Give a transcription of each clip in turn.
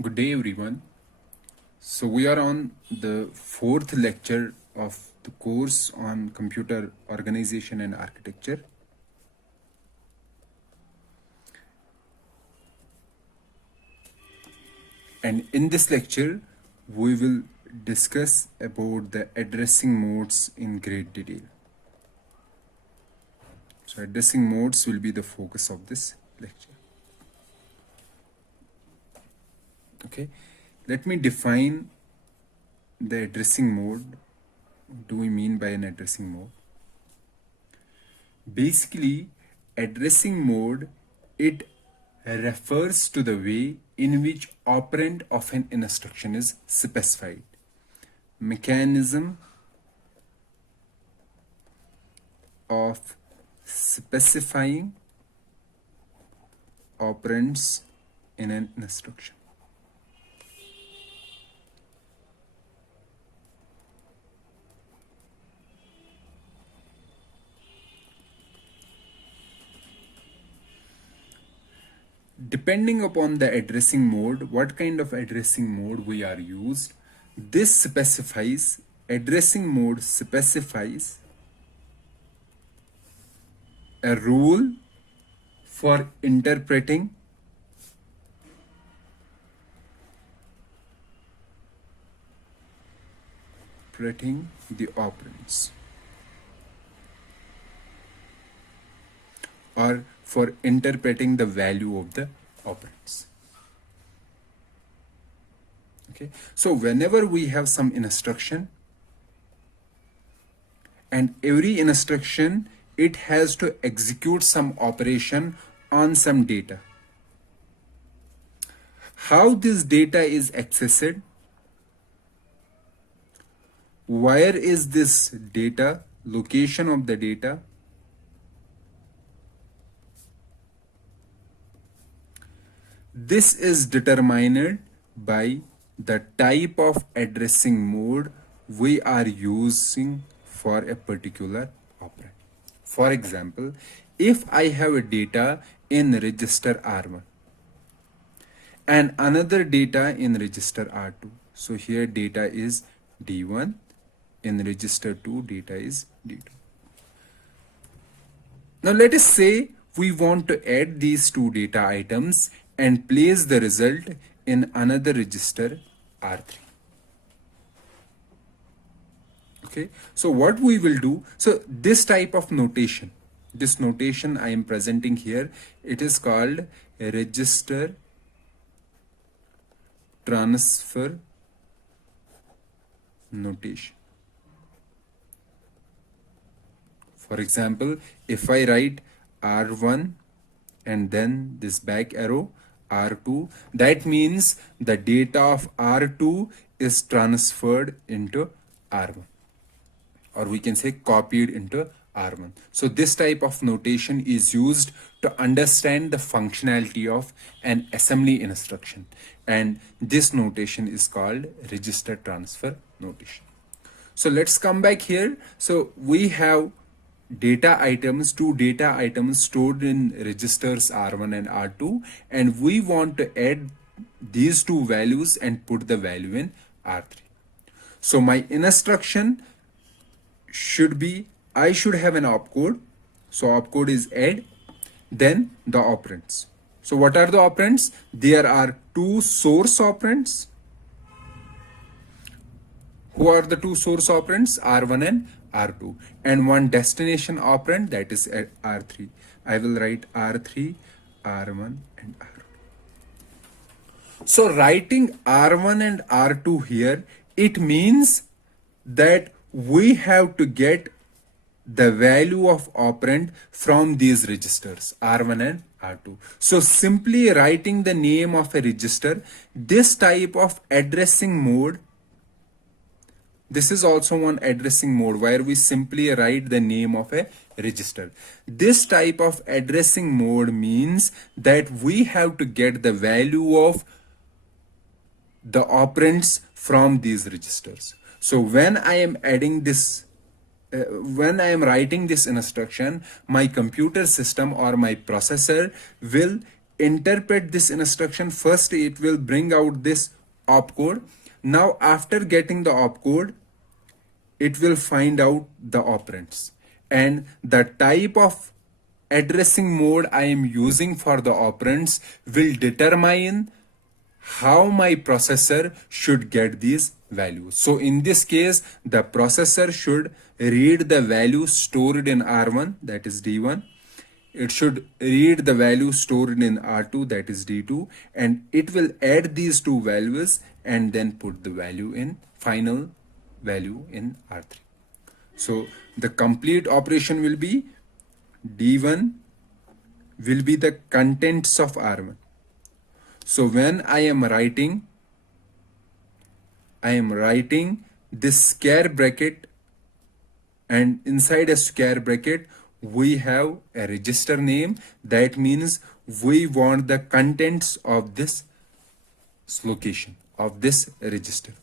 Good day, everyone. So, we are on the fourth lecture of the course on computer organization and architecture. And in this lecture, we will discuss about the addressing modes in great detail. So, addressing modes will be the focus of this lecture. Okay, let me define the addressing mode. What do we mean by an addressing mode? Basically, addressing mode, it refers to the way in which operand of an instruction is specified. Mechanism of specifying operands in an instruction. Depending upon the addressing mode, what kind of addressing mode we are used, this specifies, addressing mode specifies a rule for interpreting the operands, or for interpreting the value of the operands. Okay, so whenever we have some instruction, and every instruction, it has to execute some operation on some data. How this data is accessed? Where is this data? Location of the data? This is determined by the type of addressing mode we are using for a particular operand. For example, if I have a data in register R1 and another data in register R2, so here data is D1, in register 2 data is D2. Now let us say we want to add these two data items and place the result in another register R3. Okay, so what we will do, so this type of notation, this notation I am presenting here, it is called a register transfer notation. For example, if I write R1 and then this back arrow R2, that means the data of R2 is transferred into R1, or we can say copied into R1. So this type of notation is used to understand the functionality of an assembly instruction, and this notation is called register transfer notation. So let's come back here. So we have data items, two data items stored in registers R1 and R2, and we want to add these two values and put the value in R3. So my instruction should be, I should have an opcode. So opcode is add, then the operands. So what are the operands? There are two source operands. Who are the two source operands? R1 and R2, and one destination operand, that is at R3. I will write R3, R1 and R2. So writing R1 and R2 here, it means that we have to get the value of operand from these registers R1 and R2. So simply writing the name of a register, this type of addressing mode, this is also one addressing mode where we simply write the name of a register. This type of addressing mode means that we have to get the value of the operands from these registers. So when I am adding this, when I am writing this instruction, my computer system or my processor will interpret this instruction, first it will bring out this opcode. Now after getting the opcode, it will find out the operands, and the type of addressing mode I am using for the operands will determine how my processor should get these values. So in this case, the processor should read the value stored in R1, that is D1. It should read the value stored in R2, that is D2, and it will add these two values and then put the value in final value in R3. So the complete operation will be D1 will be the contents of R1. So when I am writing this square bracket, and inside a square bracket we have a register name. That means we want the contents of this location of this register.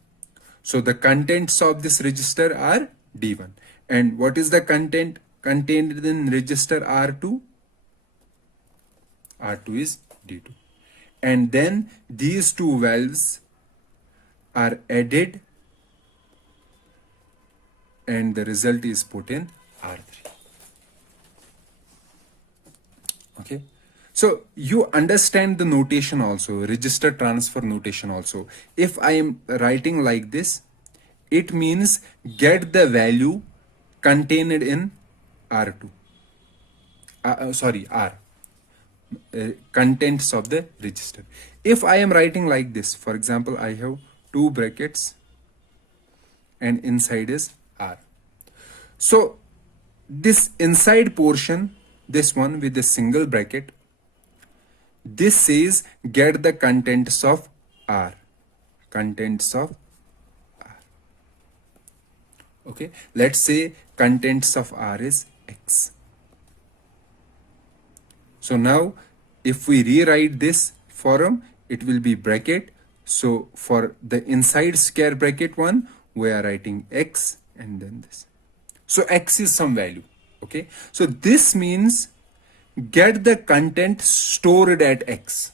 So the contents of this register are D1. And what is the content contained in register R2? R2 is D2. And then these two values are added and the result is put in R3. Okay. So you understand the notation also, register transfer notation also. If I am writing like this, it means get the value contained in R2. R. Contents of the register. If I am writing like this, for example, I have two brackets and inside is R. So this inside portion, this one with a single bracket, this says get the contents of R. Contents of R. Okay, let's say contents of R is X. So now if we rewrite this form, it will be bracket. So for the inside square bracket one, we are writing X and then this. So X is some value. Okay. So this means get the content stored at X,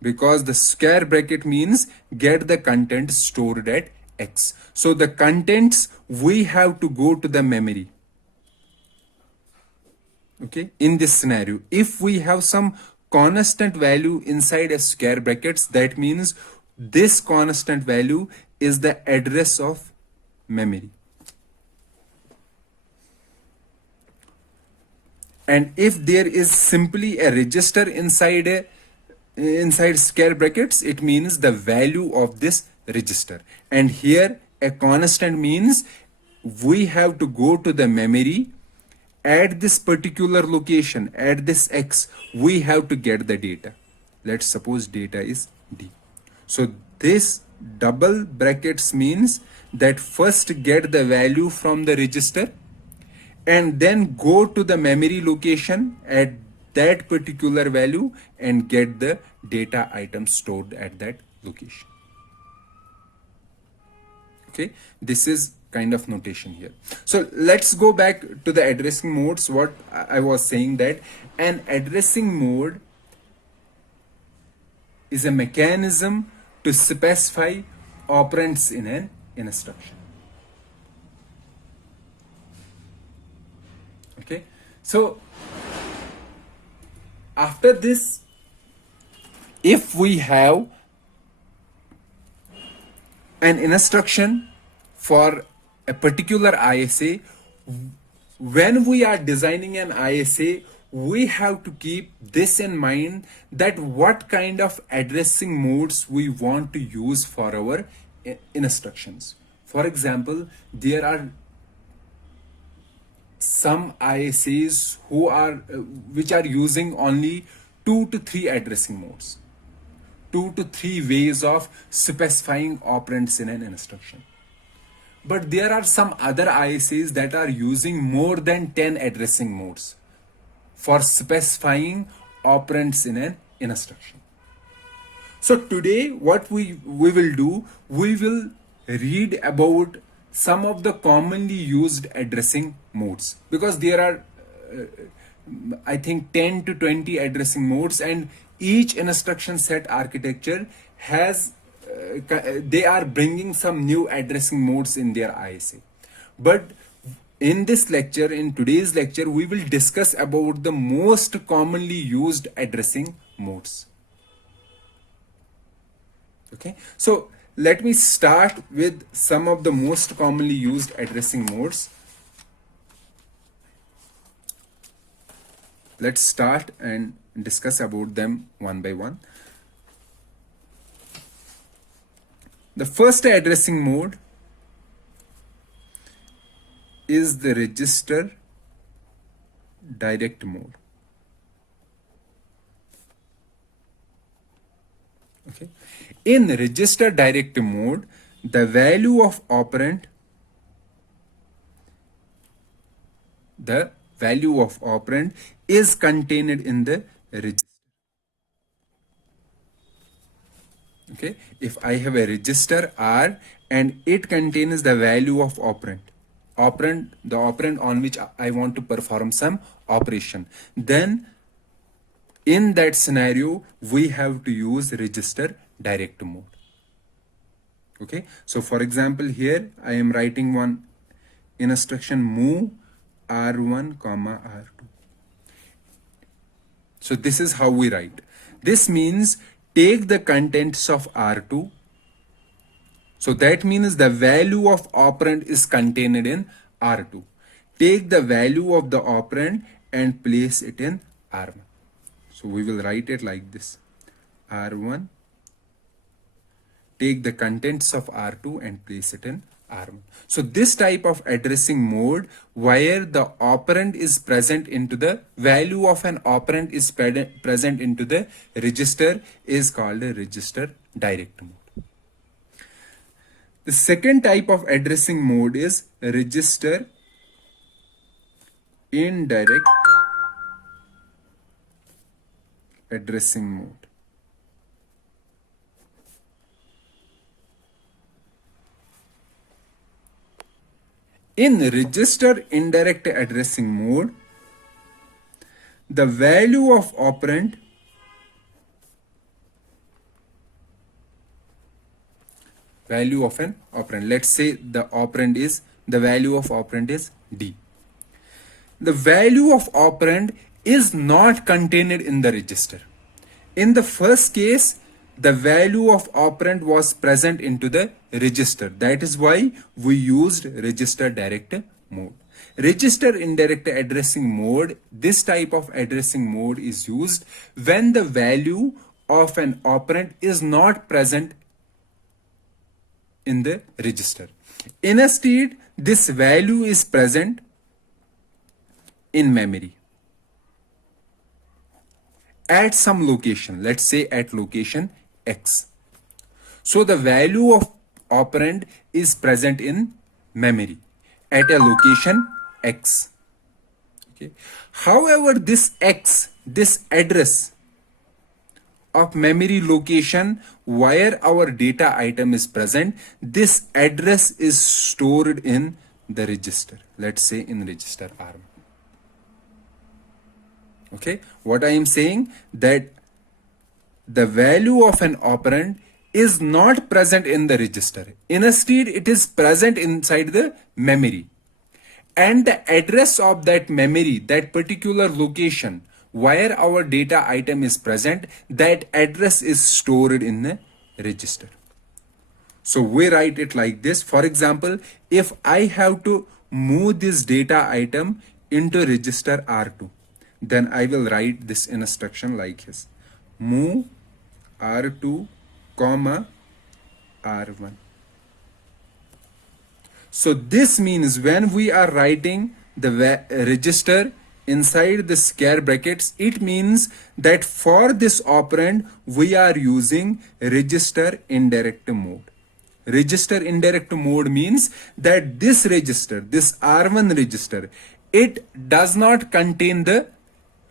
because the square bracket means get the content stored at X. So the contents, we have to go to the memory. Okay, in this scenario, if we have some constant value inside a square brackets, that means this constant value is the address of memory. And if there is simply a register inside square brackets, it means the value of this register. And here a constant means we have to go to the memory at this particular location, at this X, we have to get the data. Let's suppose data is D. So this double brackets means that first get the value from the register and then go to the memory location at that particular value and get the data item stored at that location. Okay, this is kind of notation here. So let's go back to the addressing modes. What I was saying, that an addressing mode is a mechanism to specify operands in an instruction. Okay, so after this, if we have an instruction for a particular ISA, when we are designing an ISA, we have to keep this in mind, that what kind of addressing modes we want to use for our instructions. For example, there are some ISAs which are using only 2 to 3 addressing modes, 2 to 3 ways of specifying operands in an instruction. But there are some other ISAs that are using more than 10 addressing modes for specifying operands in an instruction. So today what we will do, we will read about some of the commonly used addressing modes, because there are I think 10 to 20 addressing modes, and each instruction set architecture has they are bringing some new addressing modes in their ISA. But in this lecture, in today's lecture, we will discuss about the most commonly used addressing modes. Okay, so let me start with some of the most commonly used addressing modes. Let's start and discuss about them one by one. The first addressing mode is the register direct mode. Okay. In register direct mode, the value of operand is contained in the register. Okay, if I have a register R and it contains the value of the operand on which I want to perform some operation, then in that scenario we have to use register direct mode. Okay, so for example, here I am writing one instruction move R1 comma R2. So this is how we write. This means take the contents of R2. So that means the value of operand is contained in R2. Take the value of the operand and place it in R1. So we will write it like this. R1, take the contents of R2 and place it in R1. So this type of addressing mode where the operand is present into the value of an operand is present into the register is called a register direct mode. The second type of addressing mode is register indirect addressing mode. In register indirect addressing mode, the value of operand let's say the value of operand is D. The value of operand is not contained in the register. In the first case, the value of operand was present into the register. That is why we used register direct mode. Register indirect addressing mode, this type of addressing mode is used when the value of an operand is not present in the register. Instead, this value is present in memory at some location, let's say at location X. So the value of operand is present in memory at a location X. Okay. However, this X, this address of memory location where our data item is present, this address is stored in the register, let's say in register R1. Okay, what I am saying that the value of an operand is not present in the register. Instead, it is present inside the memory. And the address of that memory, that particular location where our data item is present, that address is stored in the register. So we write it like this. For example, if I have to move this data item into register R2, then I will write this instruction like this. Move R2 comma R1. So this means when we are writing the register inside the square brackets, it means that for this operand we are using register indirect mode. Register indirect mode means that this register, this R1 register, it does not contain the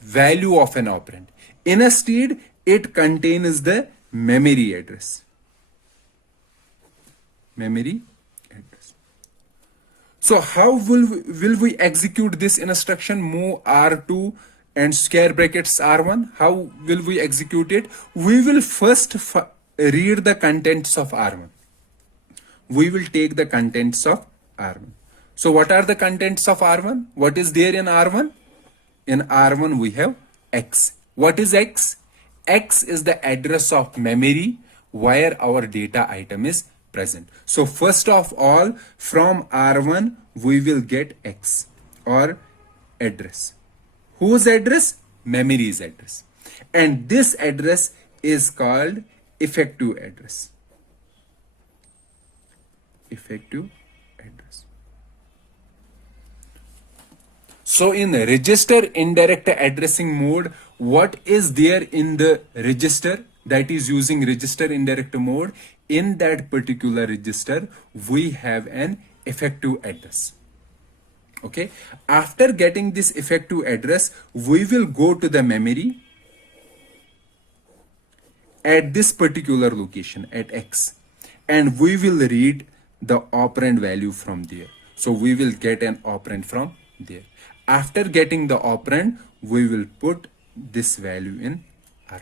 value of an operand. Instead, it contains the memory address. Memory address. So how will we execute this instruction move R2 and square brackets R1. How will we execute it? We will first read the contents of R1. We will take the contents of R1. So what are the contents of R1? What is there in R1? In R1 we have X. What is X? X is the address of memory where our data item is present. So first of all, from R1 we will get X or address. Whose address? Memory's address. And this address is called effective address. Effective address. So in register indirect addressing mode, what is there in the register that is using register indirect mode? In that particular register, we have an effective address. Okay. After getting this effective address, we will go to the memory at this particular location at X, and we will read the operand value from there. So we will get an operand from there. After getting the operand, we will put this value in R2.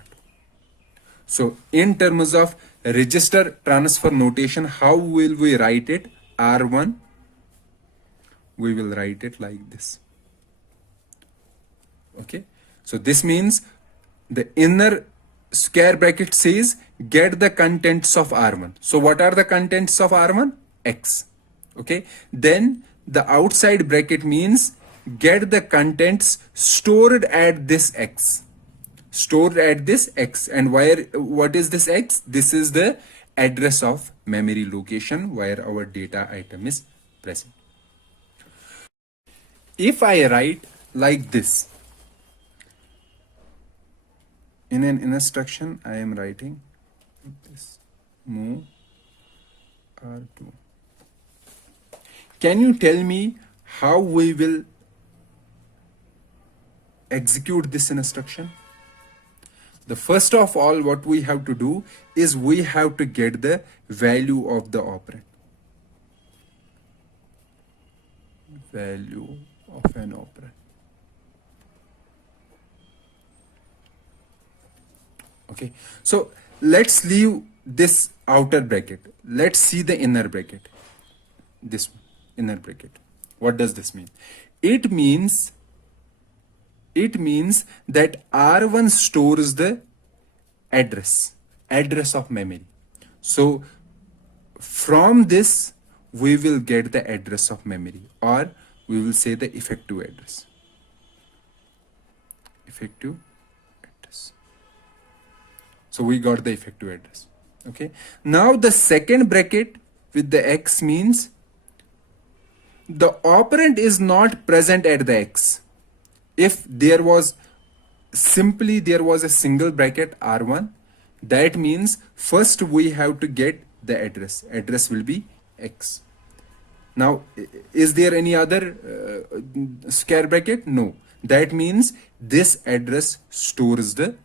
So in terms of register transfer notation, how will we write it? R1, we will write it like this. Okay. So this means the inner square bracket says get the contents of R1. So what are the contents of R1? X. Okay. Then the outside bracket means get the contents stored at this X. Stored at this X. And what is this X? This is the address of memory location where our data item is present. If I write like this, in an instruction I am writing this, move R2. Can you tell me how we will execute this instruction? The first of all, what we have to do is we have to get the value of the operand. Value of an operand. Okay, so let's leave this outer bracket. Let's see the inner bracket. This one, inner bracket. What does this mean? It means that R1 stores the address of memory. So from this we will get the address of memory, or we will say the effective address. Effective address. So we got the effective address. Okay. Now the second bracket with the X means the operand is not present at the X. If there was a single bracket R1, that means first we have to get the address. Address will be X. Now, is there any other square bracket? No. That means this address stores the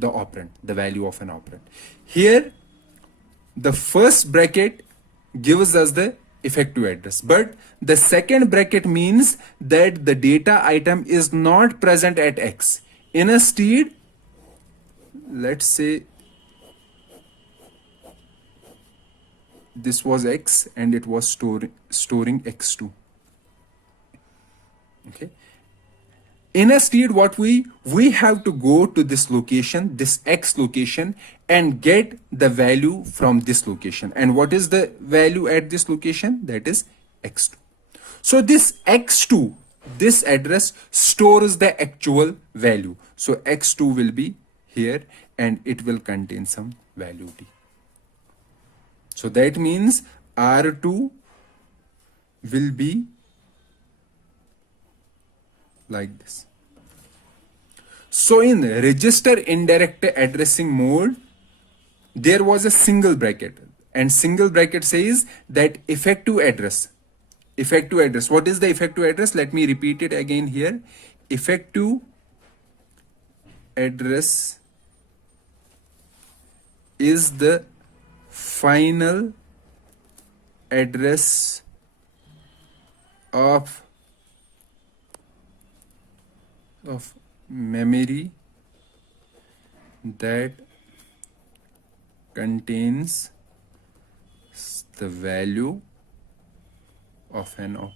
operand, the value of an operand. Here, the first bracket gives us the effective address, but the second bracket means that the data item is not present at X. Instead, let's say this was X and it was storing X2. Okay. Instead, what we have to go to this location, this X location, and get the value from this location. And what is the value at this location? That is X2. So this X2, this address stores the actual value. So X2 will be here and it will contain some value D. So that means R2 will be like this. So in register indirect addressing mode, there was a single bracket, and single bracket says that effective address. Effective address. What is the effective address? Let me repeat it again here. Effective address is the final address of of memory that contains the value of an operand.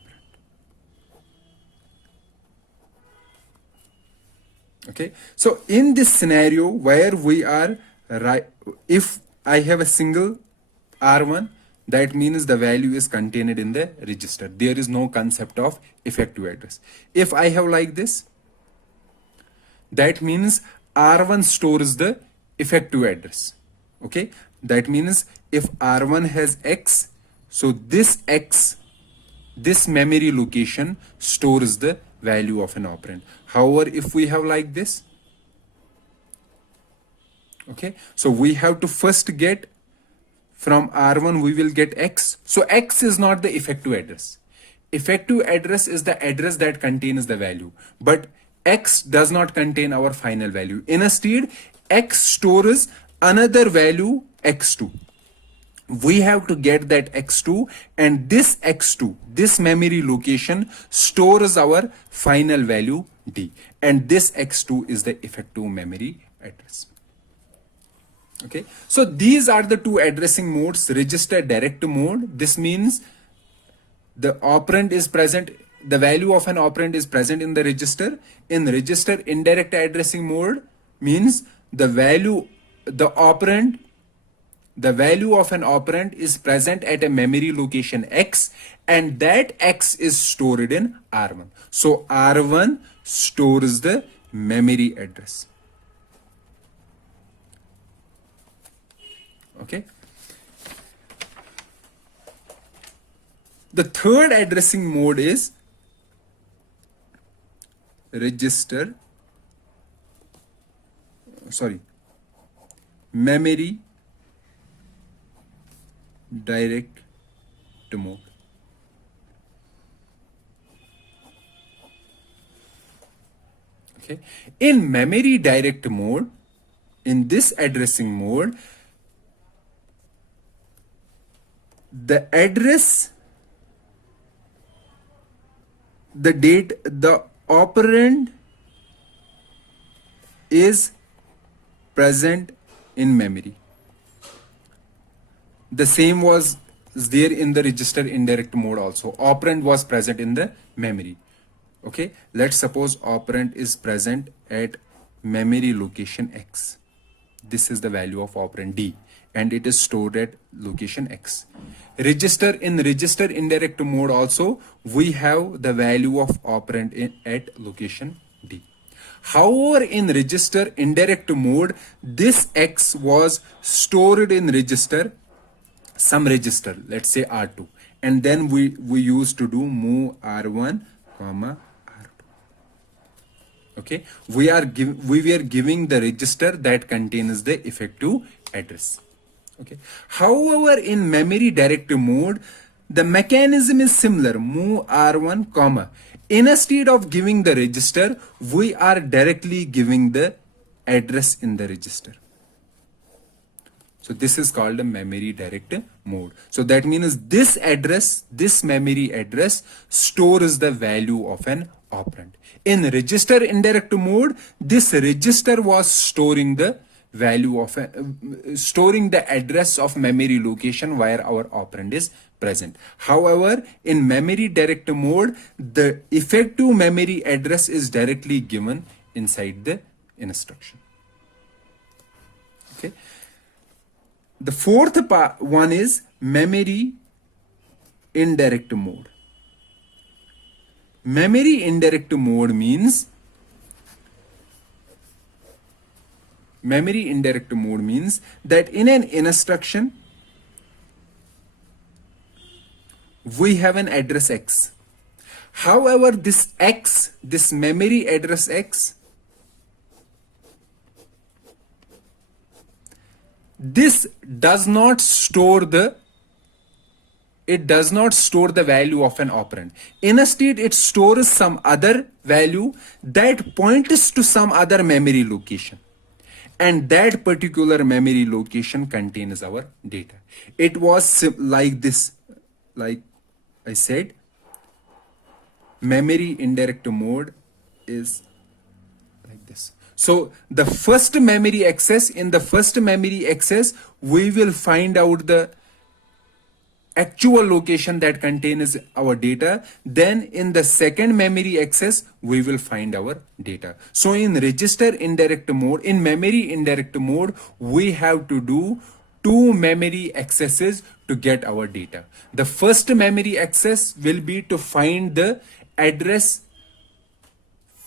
Okay, so in this scenario where we are right, if I have a single R1, that means the value is contained in the register. There is no concept of effective address. If I have like this, that means R1 stores the effective address. Okay, that means if R1 has X, so this X, this memory location stores the value of an operand. However, if we have like this, okay, so we have to first get from R1 we will get X. So X is not the effective address. Effective address is the address that contains the value, but X does not contain our final value. Instead, X stores another value X2. We have to get that X2, and this X2, this memory location stores our final value D, and this X2 is the effective memory address. Okay, so these are the two addressing modes. Register direct mode, this means the operand is present, the value of an operand is present in the register. In register indirect addressing mode means the value of an operand is present at a memory location X, and that X is stored in R1. So R1 stores the memory address. Okay. The third addressing mode is memory direct mode. Okay. In memory direct mode, in this addressing mode, the address, the operand is present in memory. The same was there in the register indirect mode also. Operand was present in the memory. Okay, let's suppose operand is present at memory location X. This is the value of operand D, and it is stored at location X. In register indirect mode also, we have the value of operand at location D. However, in register indirect mode, this X was stored in some register, let's say R2, and then we used to do move R1, R2. Okay, we were giving the register that contains the effective address. Okay. However, in memory direct mode, the mechanism is similar. Move R1, comma. Instead of giving the register, we are directly giving the address in the register. So this is called a memory direct mode. So that means this address, this memory address stores the value of an operand. In register indirect mode, this register was storing the value of storing the address of memory location where our operand is present. However, in memory direct mode, the effective memory address is directly given inside the instruction. Okay. The fourth one is memory indirect mode. Memory indirect mode means that in an instruction we have an address X. However, this X, this memory address X, this does not store the value of an operand. Instead, it stores some other value that points to some other memory location. And that particular memory location contains our data. It was like this, like I said, memory indirect mode is So the first memory access, in the first memory access, we will find out the actual location that contains our data. Then in the second memory access, we will find our data. So in register indirect mode, in memory indirect mode, we have to do two memory accesses to get our data. The first memory access will be to find the address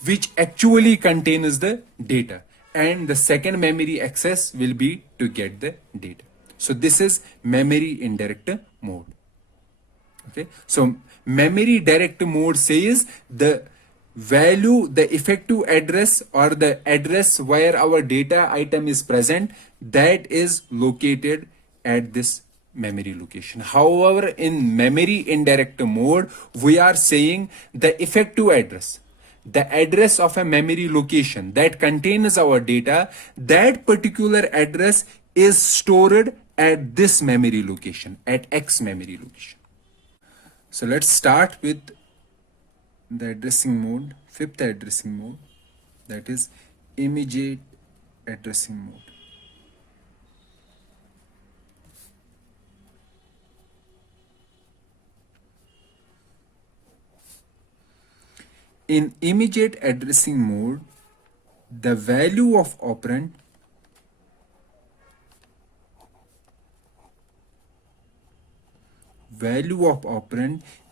which actually contains the data, and the second memory access will be to get the data. So this is memory indirect mode. Okay, so memory direct mode says the value, the effective address or the address where our data item is present, that is located at this memory location. However, in memory indirect mode, we are saying the effective address, the address of a memory location that contains our data, that particular address is stored at this memory location, at X memory location. So let's start with the addressing mode, fifth addressing mode, that is immediate addressing mode. In immediate addressing mode, the value of operand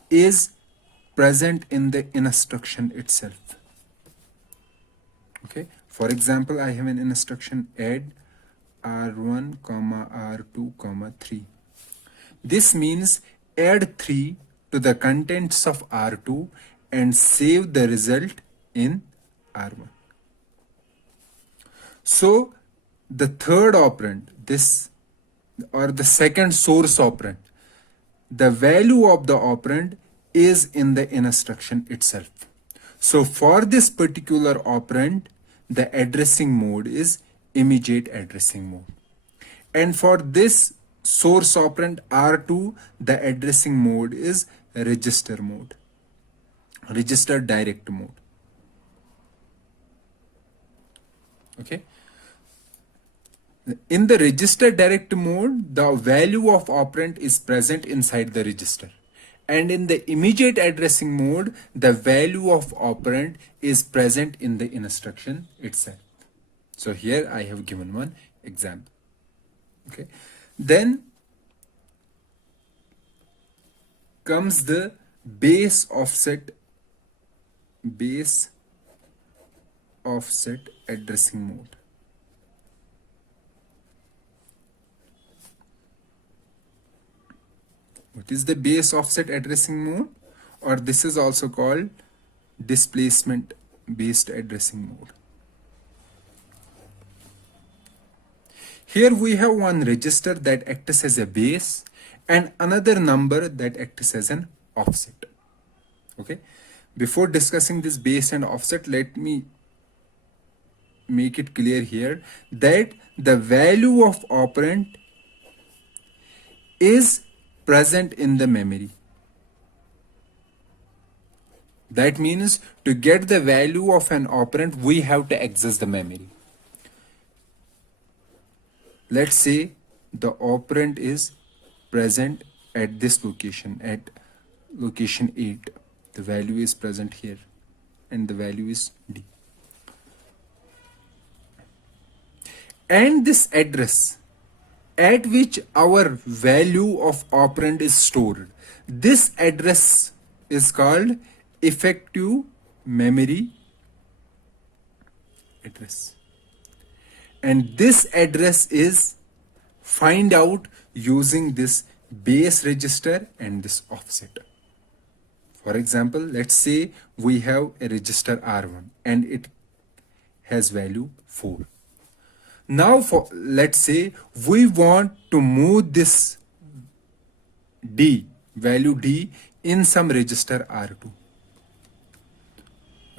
is present in the instruction itself. Okay, for example, I have an instruction add r1 comma r2 comma 3. This means add 3 to the contents of r2 and save the result in r1. So the third operand, this, or the second source operand, the value of the operand is in the instruction itself. So for this particular operand, the addressing mode is immediate addressing mode. And for this source operand R2, the addressing mode is register mode, register direct mode. Okay. In the register direct mode, the value of operand is present inside the register. And in the immediate addressing mode, the value of operand is present in the instruction itself. So here I have given one example. Okay. Then comes the base offset addressing mode. What is the base offset addressing mode? Or this is also called displacement based addressing mode. Here we have one register that acts as a base and another number that acts as an offset. Okay. Before discussing this base and offset, let me make it clear here that the value of operand is present in the memory. That means to get the value of an operand, we have to access the memory. Let's say the operand is present at this location, at location 8. The value is present here and the value is D. And this address at which our value of operand is stored, this address is called effective memory address. And this address is find out using this base register and this offset. For example, let's say we have a register R1 and it has value 4. Now let's say we want to move this D, value D, in some register R2.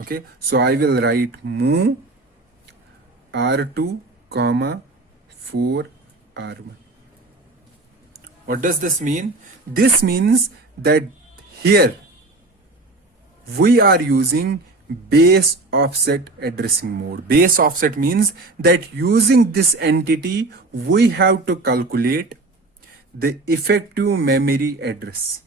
Okay, so I will write move R2 comma 4 R1. What does this mean? This means that here we are using base offset addressing mode. Base offset means that using this entity, we have to calculate the effective memory address.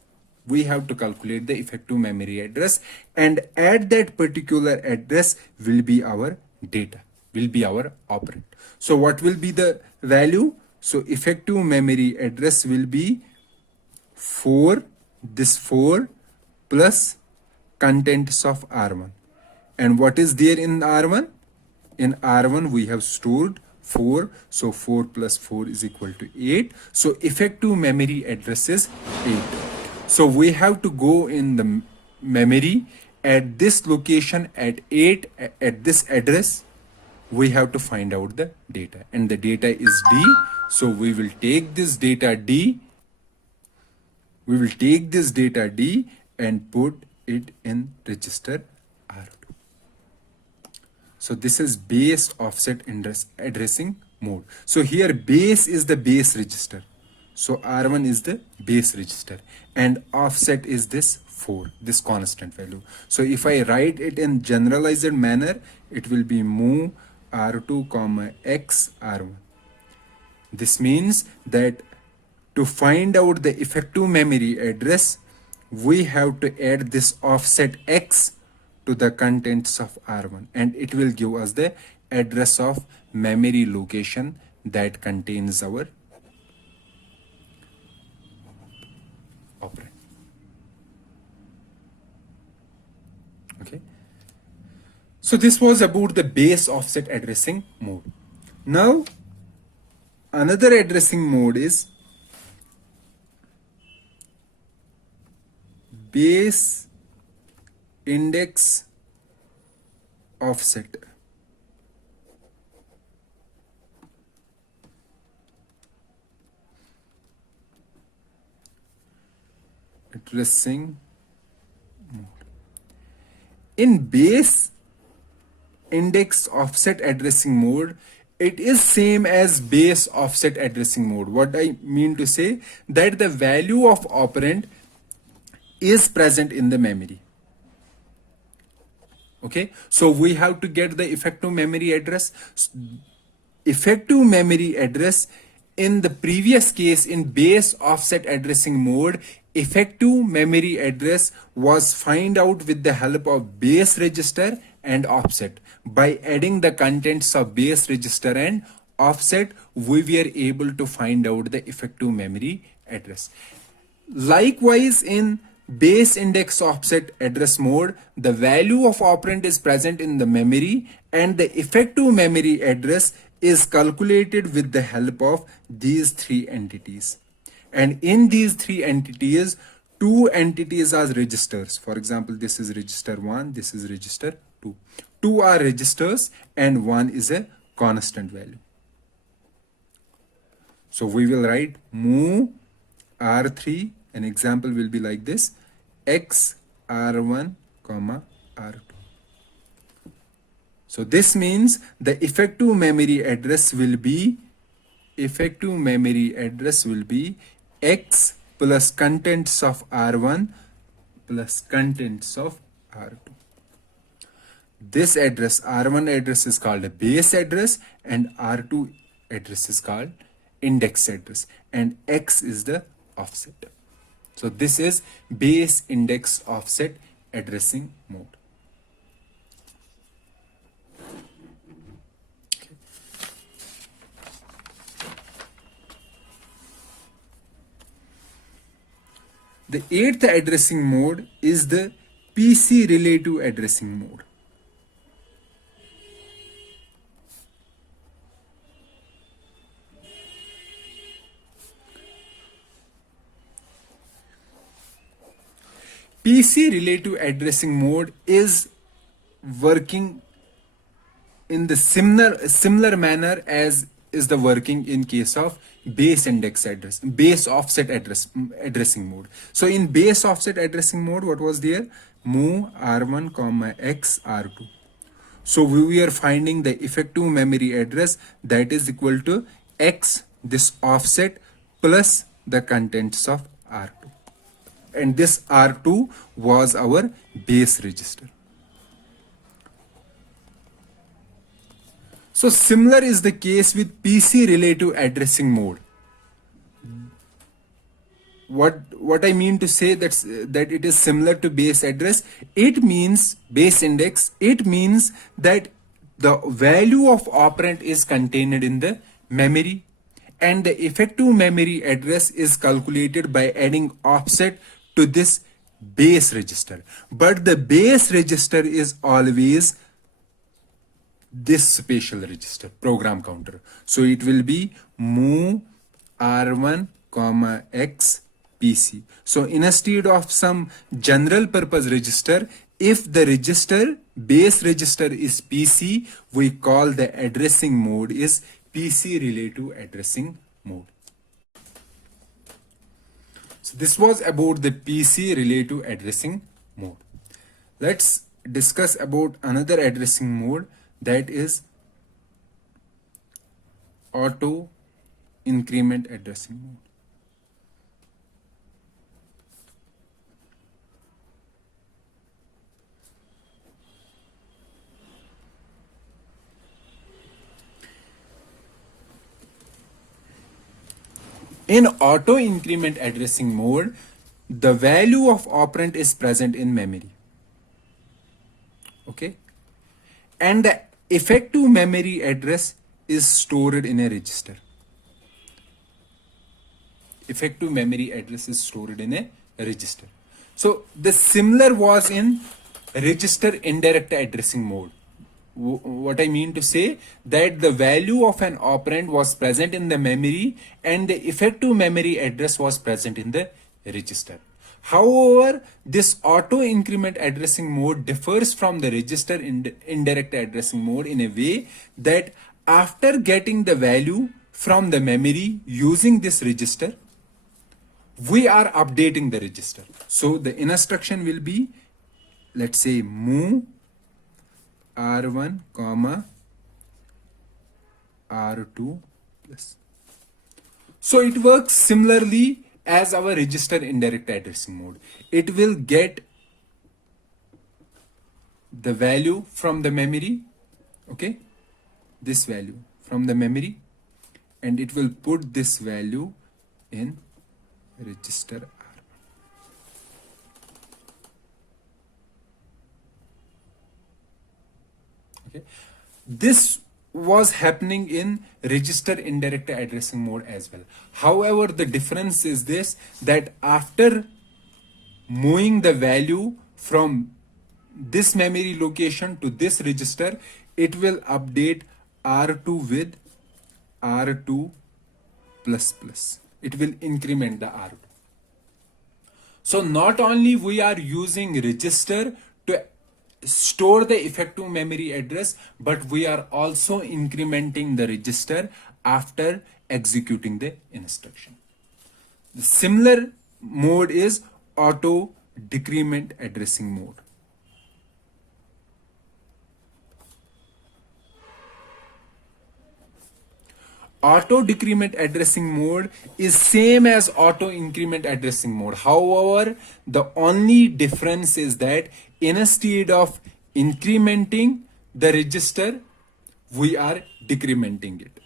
We have to calculate the effective memory address, and at that particular address will be our data, will be our operand. So what will be the value? So effective memory address will be 4, this 4 plus contents of R1. And what is there in R1? In R1 we have stored 4, so 4 plus 4 is equal to 8. So effective memory address is 8. So we have to go in the memory at this location at 8, at this address, we have to find out the data, and the data is D. So we will take this data D, and put it in register R2. So this is base offset addressing mode. So here base is the base register. So R1 is the base register, and offset is this 4, this constant value. So if I write it in generalized manner, it will be move R2 comma X R1. This means that to find out the effective memory address, we have to add this offset X to the contents of R1, and it will give us the address of memory location that contains our operand. Okay. So this was about the base offset addressing mode. Now, another addressing mode is base index offset. Addressing mode. In base index offset addressing mode, it is same as base offset addressing mode. What I mean to say, that the value of operand is present in the memory. Okay, so we have to get the effective memory address. Effective memory address in the previous case, in base offset addressing mode, effective memory address was find out with the help of base register and offset. By adding the contents of base register and offset, we were able to find out the effective memory address. Likewise, in base index offset address mode, the value of operand is present in the memory, and the effective memory address is calculated with the help of these 3 entities. And in these 3 entities, 2 entities are registers. For example, this is register 1, this is register 2. 2 are registers and 1 is a constant value. So we will write move R3. An example will be like this: X R1 comma R2. So this means the effective memory address will be X plus contents of R1 plus contents of R2. This address, R1 address, is called a base address, and R2 address is called index address, and X is the offset. So this is base index offset addressing mode. Okay. The 8th addressing mode is the PC relative addressing mode. PC relative addressing mode is working in the similar manner as is the working in case of base index address, base offset addressing mode. So in base offset addressing mode, what was there? Move R1 comma X R2. So we are finding the effective memory address that is equal to X, this offset, plus the contents of R2. And this R2 was our base register. So similar is the case with PC relative addressing mode. What I mean to say that it is similar to base address, it means base index, it means that the value of operand is contained in the memory and the effective memory address is calculated by adding offset to this base register, but the base register is always this special register program counter. So it will be move r1 comma x pc. So instead of some general purpose register, if the register base register is pc, we call the addressing mode is pc relative addressing mode. So this was about the pc relative addressing mode. Let's discuss about another addressing mode, that is auto increment addressing mode. In auto increment addressing mode, the value of operand is present in memory. Okay, and the effective memory address is stored in a register. Effective memory address is stored in a register. So the similar was in register indirect addressing mode. What I mean to say, that the value of an operand was present in the memory and the effective memory address was present in the register. However, this auto increment addressing mode differs from the register indirect addressing mode in a way that after getting the value from the memory using this register, we are updating the register. So the instruction will be, let's say, move r1 comma r2 plus. So it works similarly as our register indirect addressing mode. It will get the value from the memory, okay, this value from the memory, and it will put this value in register r1. Okay, this was happening in register indirect addressing mode as well. However, the difference is this, that after moving the value from this memory location to this register, it will update r2 with r2 plus plus. It will increment the r2. So not only we are using register to store the effective memory address, but we are also incrementing the register after executing the instruction. The similar mode is auto decrement addressing mode. Auto decrement addressing mode is same as auto increment addressing mode. However, the only difference is that instead of incrementing the register, we are decrementing it.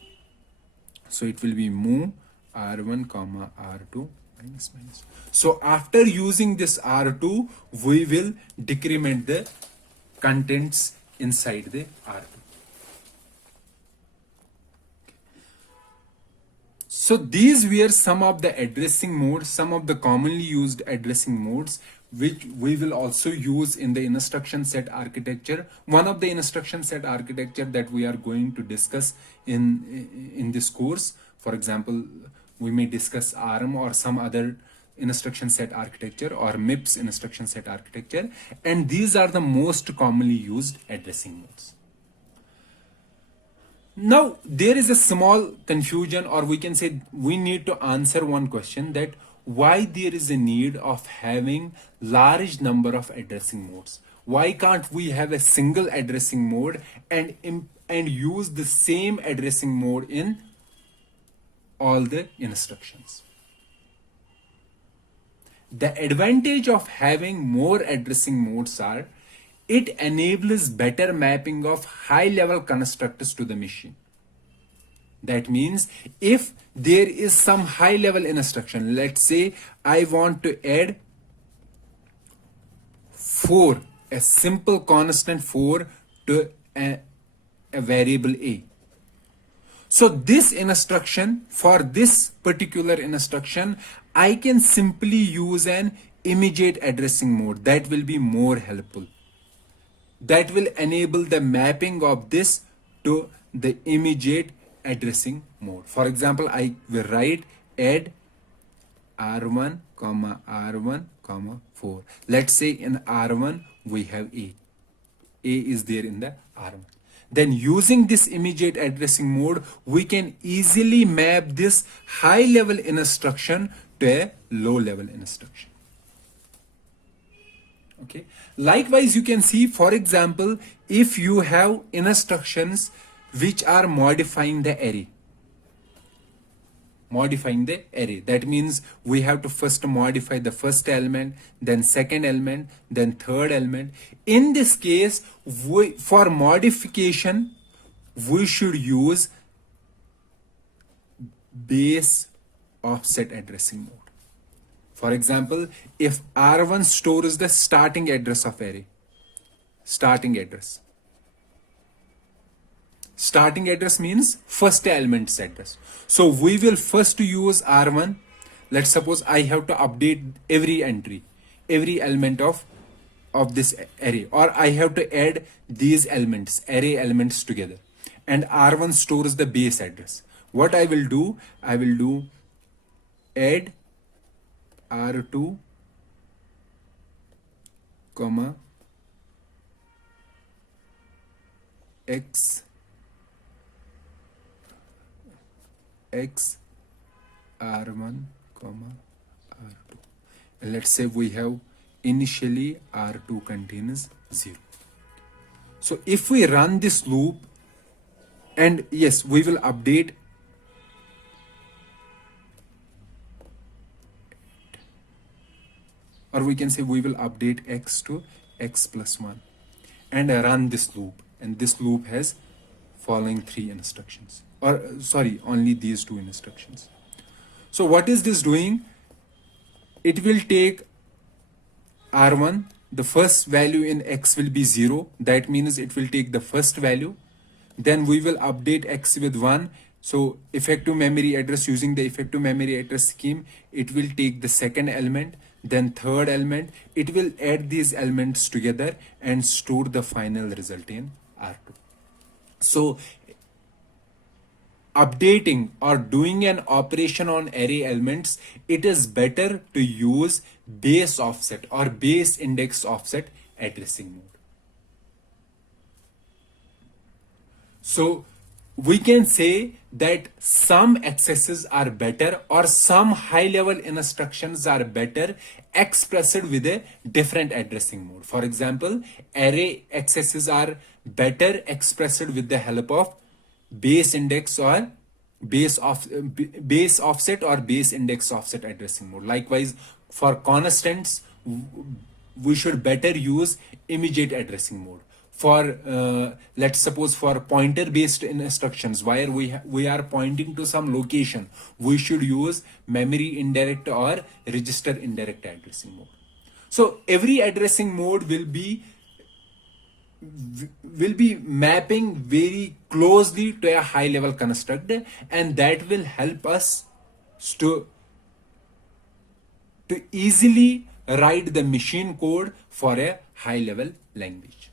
So it will be move r1 comma r2 minus minus. So after using this r2, we will decrement the contents inside the r2. So these were some of the addressing modes, some of the commonly used addressing modes, which we will also use in the instruction set architecture. One of the instruction set architecture that we are going to discuss in this course, for example, we may discuss ARM or some other instruction set architecture or MIPS instruction set architecture, and these are the most commonly used addressing modes. Now, there is a small confusion, or we can say we need to answer one question, that why there is a need of having large number of addressing modes. Why can't we have a single addressing mode and use the same addressing mode in all the instructions? The advantage of having more addressing modes are, it enables better mapping of high-level constructors to the machine. That means if there is some high-level instruction, let's say I want to add 4, a simple constant 4 to a variable a. So this instruction, for this particular instruction, I can simply use an immediate addressing mode. That will be more helpful. That will enable the mapping of this to the immediate addressing mode. For example, I will write add R1, R1, 4. Let's say in R1 we have A. A is there in the R1. Then using this immediate addressing mode, we can easily map this high level instruction to a low level instruction. Okay. Likewise, you can see, for example, if you have instructions which are modifying the array. That means we have to first modify the first element, then second element, then third element. In this case, for modification, we should use base offset addressing mode. For example, if R1 stores the starting address of array, starting address means first element's address. So we will first use R1. Let's suppose I have to update every entry, every element of this array, or I have to add these elements, array elements together, and R1 stores the base address. What I will do add R2, comma x R1, comma R2. And let's say we have initially R2 contains 0. So if we run this loop, and yes, we will update or we can say we will update x to x plus 1 and run this loop, and this loop has following 3 instructions, or sorry, only these 2 instructions. So what is this doing? It will take R1, the first value in x will be 0. That means it will take the first value. Then we will update x with 1. So effective memory address, using the effective memory address scheme, it will take the second element, then third element. It will add these elements together and store the final result in R2. So updating or doing an operation on array elements, it is better to use base offset or base index offset addressing mode. So we can say that some accesses are better, or some high level instructions are better expressed with a different addressing mode. For example, array accesses are better expressed with the help of base index or base offset or base index offset addressing mode. Likewise, for constants, we should better use immediate addressing mode. For let's suppose for pointer based instructions, where we are pointing to some location, we should use memory indirect or register indirect addressing mode. So every addressing mode will be mapping very closely to a high level construct, and that will help us to easily write the machine code for a high level language.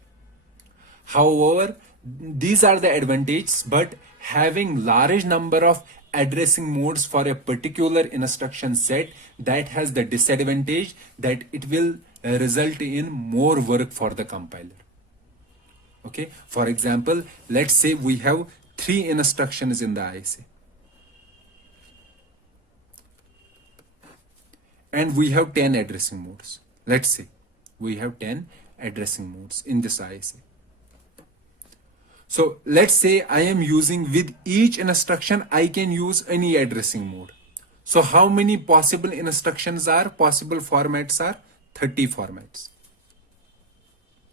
However, these are the advantages, but having large number of addressing modes for a particular instruction set, that has the disadvantage that it will result in more work for the compiler. Okay, for example, let's say we have 3 instructions in the ISA, and we have 10 addressing modes. Let's say we have 10 addressing modes in this ISA. So let's say I am using, with each instruction I can use any addressing mode. So how many possible instructions are, possible formats are 30 formats.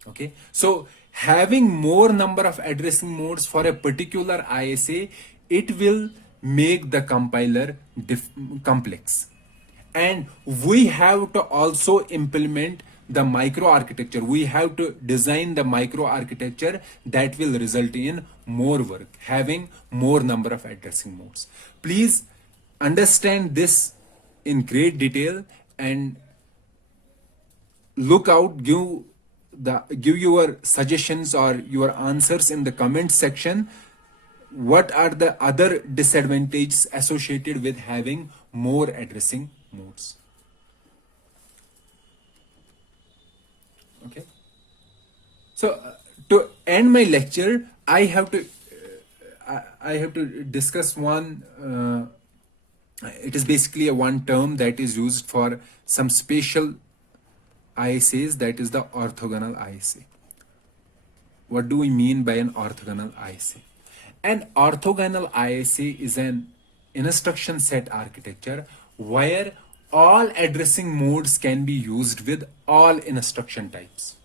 Okay, so having more number of addressing modes for a particular ISA, it will make the compiler complex. And we have to also implement the microarchitecture. We have to design the microarchitecture that will result in more work, having more number of addressing modes. Please understand this in great detail and look out, give your suggestions or your answers in the comment section. What are the other disadvantages associated with having more addressing modes? Okay, so to end my lecture, I have to discuss one it is basically a one term that is used for some special ISAs, that is the orthogonal ISA. What do we mean by an orthogonal ISA? An orthogonal ISA is an instruction set architecture where all addressing modes can be used with all instruction types.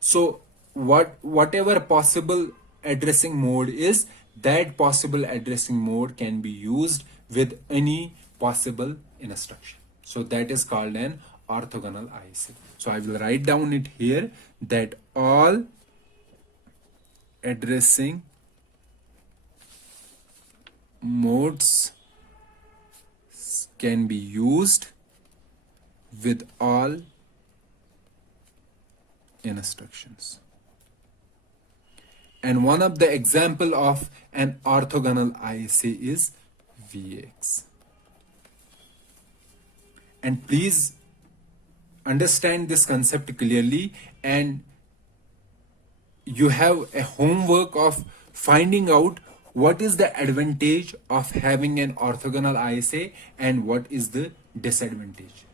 So whatever possible addressing mode is, that possible addressing mode can be used with any possible instruction. So that is called an orthogonal IC. So I will write down it here that all addressing modes can be used with all instructions. And one of the example of an orthogonal ISA is VX. And please understand this concept clearly, and you have a homework of finding out what is the advantage of having an orthogonal ISA and what is the disadvantage.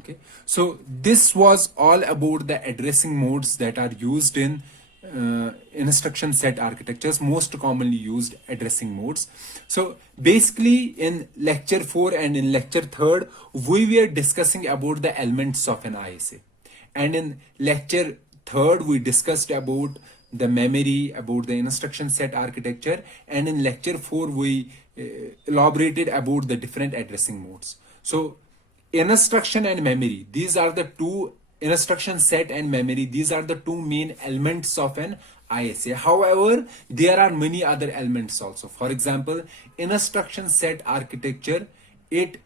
Okay, so this was all about the addressing modes that are used in instruction set architectures, most commonly used addressing modes. So basically in lecture 4 and in lecture 3rd, we were discussing about the elements of an ISA. And in lecture 3rd, we discussed about the memory, about the instruction set architecture. And in lecture 4, we elaborated about the different addressing modes. So instruction and memory, these are the two, instruction set and memory, these are the two main elements of an ISA. However, there are many other elements also. For example, instruction set architecture, it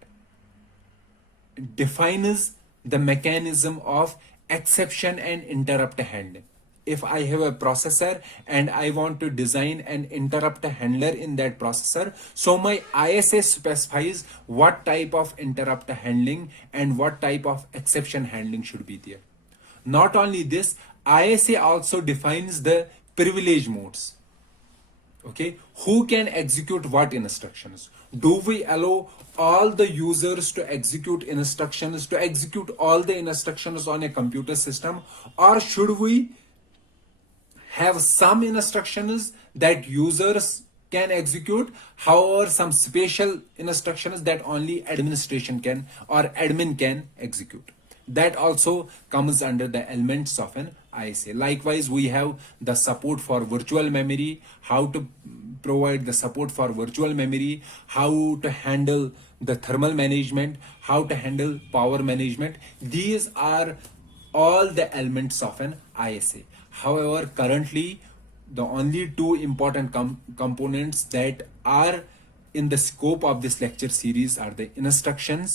defines the mechanism of exception and interrupt handling. If I have a processor and I want to design an interrupt handler in that processor, so my ISA specifies what type of interrupt handling and what type of exception handling should be there. Not only this, ISA also defines the privilege modes. Okay, who can execute what instructions? Do we allow all the users to execute instructions, to execute all the instructions on a computer system, or should we have some instructions that users can execute, however some special instructions that only administration can or admin can execute? That also comes under the elements of an ISA. Likewise, we have the support for virtual memory, how to provide the support for virtual memory, how to handle the thermal management, how to handle power management. These are all the elements of an ISA. However, currently, the only two important components that are in the scope of this lecture series are the instruction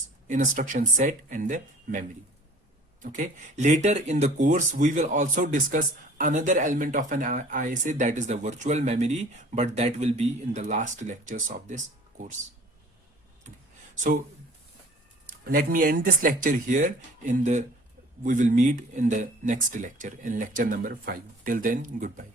set, and the memory. Okay. Later in the course, we will also discuss another element of an ISA, that is the virtual memory, but that will be in the last lectures of this course. So let me end this lecture here. We will meet in the next lecture, in lecture number 5. Till then, goodbye.